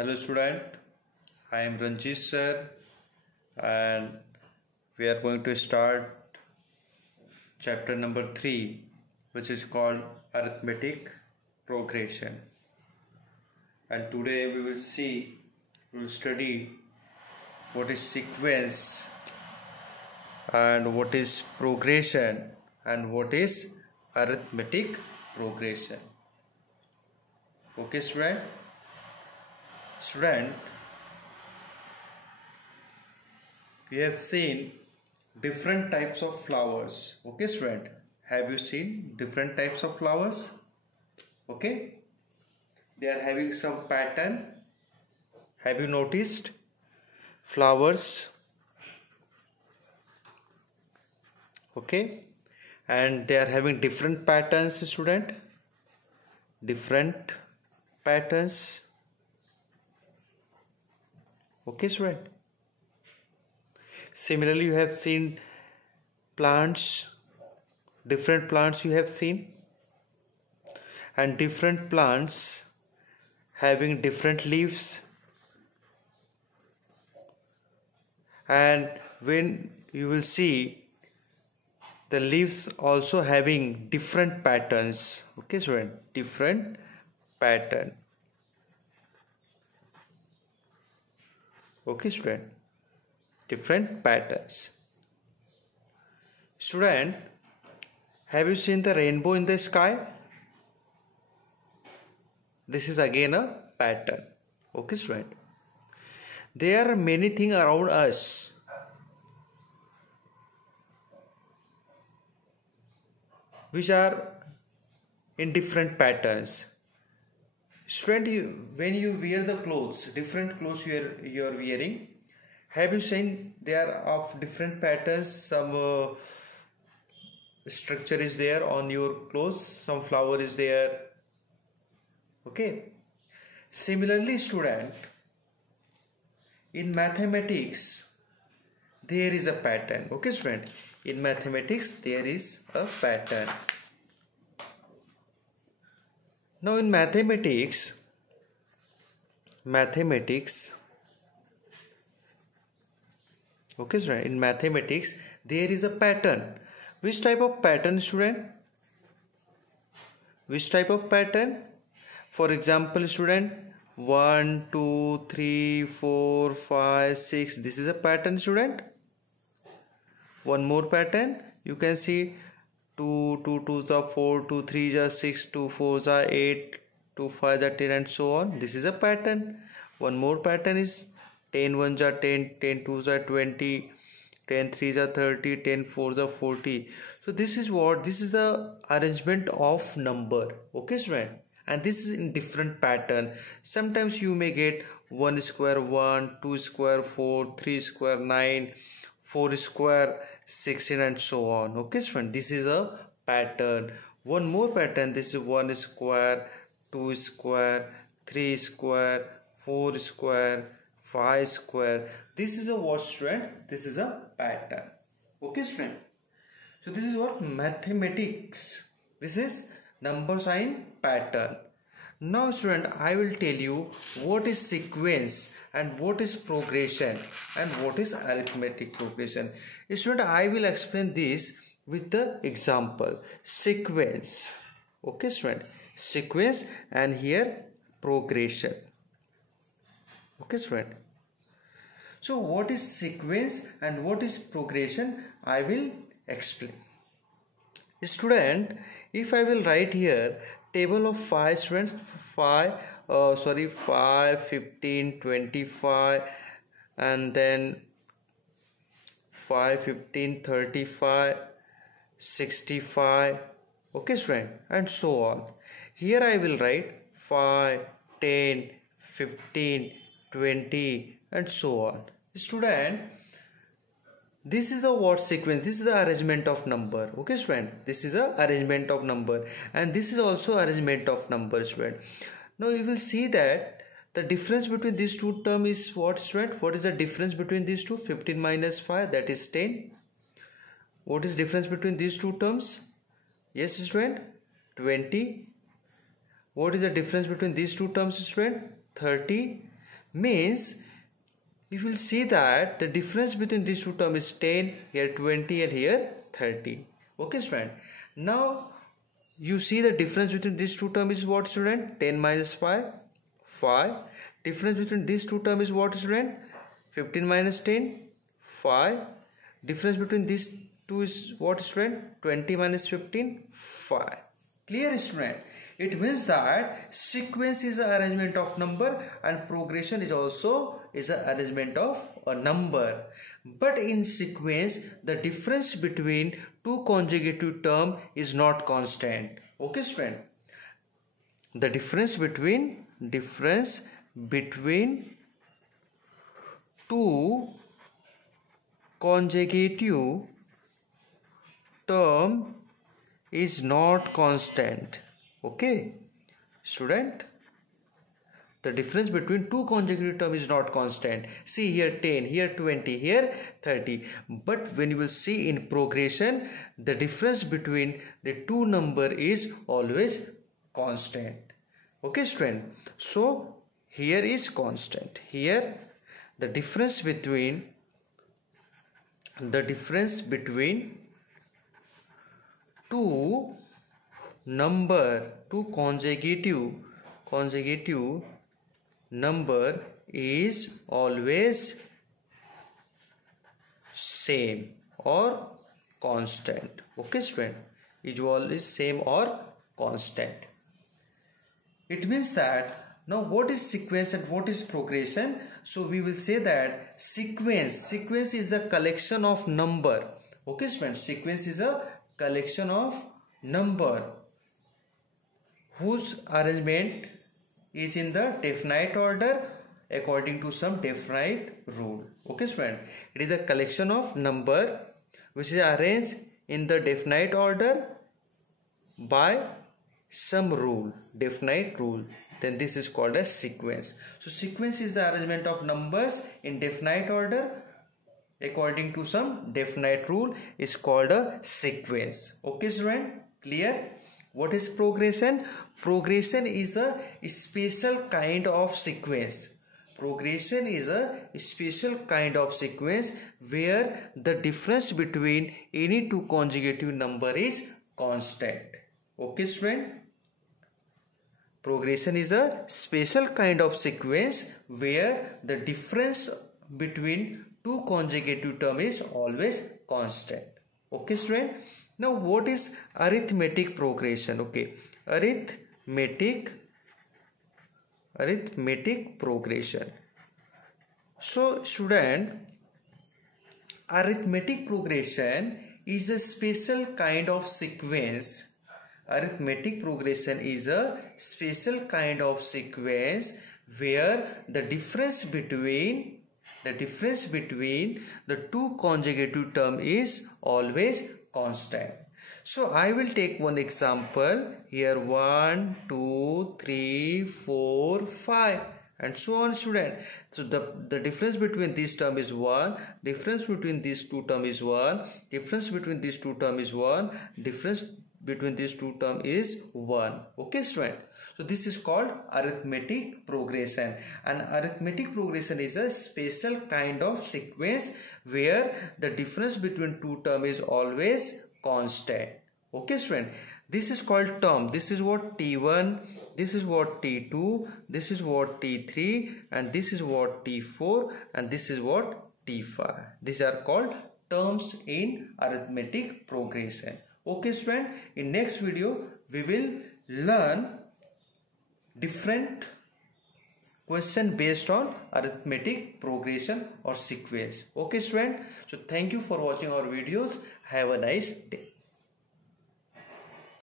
Hello student, I am Ranjit sir and we are going to start chapter number 3, which is called arithmetic progression. And today we will study what is sequence and what is progression and what is arithmetic progression. Okay student? Student, we have seen different types of flowers. Okay student, have you seen different types of flowers? Okay, they are having some pattern. Have you noticed flowers? Okay, and they are having different patterns, student. Different patterns. Okay student, similarly you have seen plants, different plants you have seen, and different plants having different leaves, and when you will see the leaves also having different patterns. Okay student, different pattern. Okay student, different patterns. Student, have you seen the rainbow in the sky? This is again a pattern. Okay student, there are many things around us which are in different patterns. Student, when you wear the clothes, different clothes you are wearing, have you seen they are of different patterns? Some structure is there on your clothes, some flower is there. Okay. Similarly, student, in mathematics there is a pattern. Okay student, in mathematics there is a pattern. Now in mathematics, okay student, in mathematics there is a pattern. Which type of pattern student? Which type of pattern? For example student, 1 2 3 4 5 6, this is a pattern student. One more pattern you can see, 2 2 2s are 4, 2 3s are 6, 2 4s are 8, 2 5s are 10, and so on. This is a pattern. One more pattern is 10 1s are 10, 10 2s are 20, 10 3s are 30, 10 4s are 40. So this is the arrangement of number. Okay student, and this is in different pattern. Sometimes you may get 1 square 1, 2 square 4, 3 square 9, 4 square 16, and so on. Okay student, this is a pattern. One more pattern, this is 1 square, 2 square, 3 square, 4 square, 5 square. This is a what student? This is a pattern. Okay student, so this is what mathematics, this is number sign pattern. Now student, I will tell you what is sequence and what is progression and what is arithmetic progression. Student, I will explain this with the example. Sequence. Okay student, sequence, and here progression. Okay student. So what is sequence and what is progression, I will explain. Student, if I will write here table of 5 students, 5 15 25, and then 5 15 35 65. Okay student, and so on. Here I will write 5 10 15 20 and so on. Student, this is the word sequence, this is the arrangement of number. Okay student, this is a arrangement of number, and this is also arrangement of number student. Now you will see that the difference between these two terms is what student? What is the difference between these two? 15 minus 5, that is 10. What is difference between these two terms? Yes student, 20. What is the difference between these two terms, student? 30. Means you will see that the difference between these two terms is 10, here 20 and here 30. Okay student. Now you see the difference between these two terms is what student? 10 minus 5, 5. Difference between these two terms is what student? 15 minus 10, 5. Difference between these two is what student? 20 minus 15, 5. Clear student? It means that sequence is an arrangement of number and progression is also an arrangement of a number. But in sequence, the difference between two conjugative terms is not constant. Okay student? The difference between two conjugative term is not constant. Okay student, the difference between two conjugative term is not constant. See here 10, here 20, here 30. But when you will see in progression, the difference between the two number is always constant. Okay student, so here is constant. Here the difference between two conjugative number is always same or constant. Okay student, is always same or constant. It means that now what is sequence and what is progression? So we will say that sequence is the collection of number. Okay student, sequence is a collection of number whose arrangement is in the definite order according to some definite rule. Okay student, it is a collection of number which is arranged in the definite order by some rule, definite rule. Then this is called a sequence. So sequence is the arrangement of numbers in definite order according to some definite rule is called a sequence. Okay student, clear? What is progression? Progression is a special kind of sequence. Progression is a special kind of sequence where the difference between any two conjugative number is constant. Okay student? Progression is a special kind of sequence where the difference between two conjugative terms is always constant. Okay student? Now what is arithmetic progression? Okay, arithmetic progression. So student, arithmetic progression is a special kind of sequence. Arithmetic progression is a special kind of sequence where the difference between the two conjugative term is always constant. So I will take one example here, 1, 2, 3, 4, 5 and so on student. So the difference between this term is 1, difference between these two term is 1, difference between these two term is 1, difference between these two term is 1. Okay student, so this is called arithmetic progression, and arithmetic progression is a special kind of sequence where the difference between two term is always constant. Okay student, this is called term. This is what T1, this is what T2, this is what T3, and this is what T4, and this is what T5. These are called terms in arithmetic progression. Okay student, in next video we will learn different question based on arithmetic progression or sequence. Okay student, so thank you for watching our videos. Have a nice day.